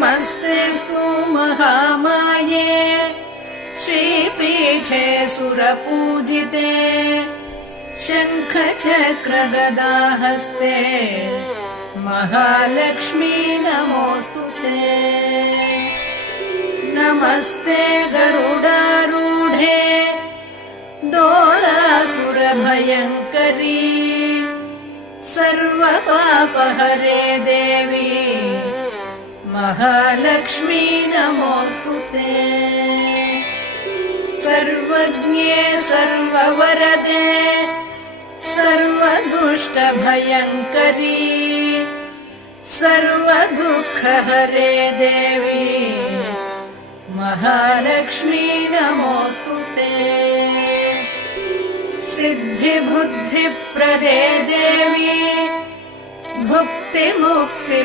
नमस्तेऽस्तु महामाये श्रीपीठे सुरपूजिते शङ्खचक्रगदाहस्ते महालक्ष्मी नमोऽस्तु ते। नमस्ते गरुडारूढे दोलासुरभयङ्करी सर्वपापहरे देवी महालक्ष्मी नमोऽस्तु ते। सर्वज्ञे सर्ववरदे सर्वदुष्टभयङ्करी सर्वदुःखहरे देवी महालक्ष्मी नमोऽस्तु ते। सिद्धिबुद्धिप्रदे देवी भुक्तिमुक्ति